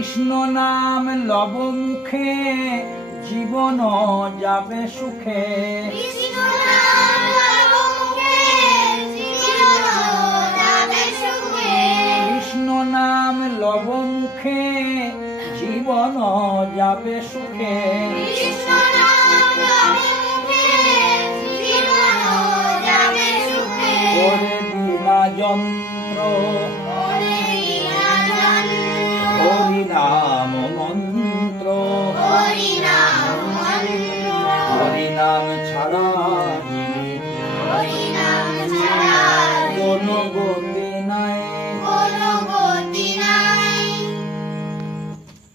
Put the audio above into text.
কৃষ্ণ নাম লব মুখে জীবন যাবে সুখে। কৃষ্ণ নাম লবমুখে জীবন যাবে সুখে। কৃষ্ণ নাম লব মুখে জীবন যাবে সুখে। বিনা যন্ত্র ああ、も。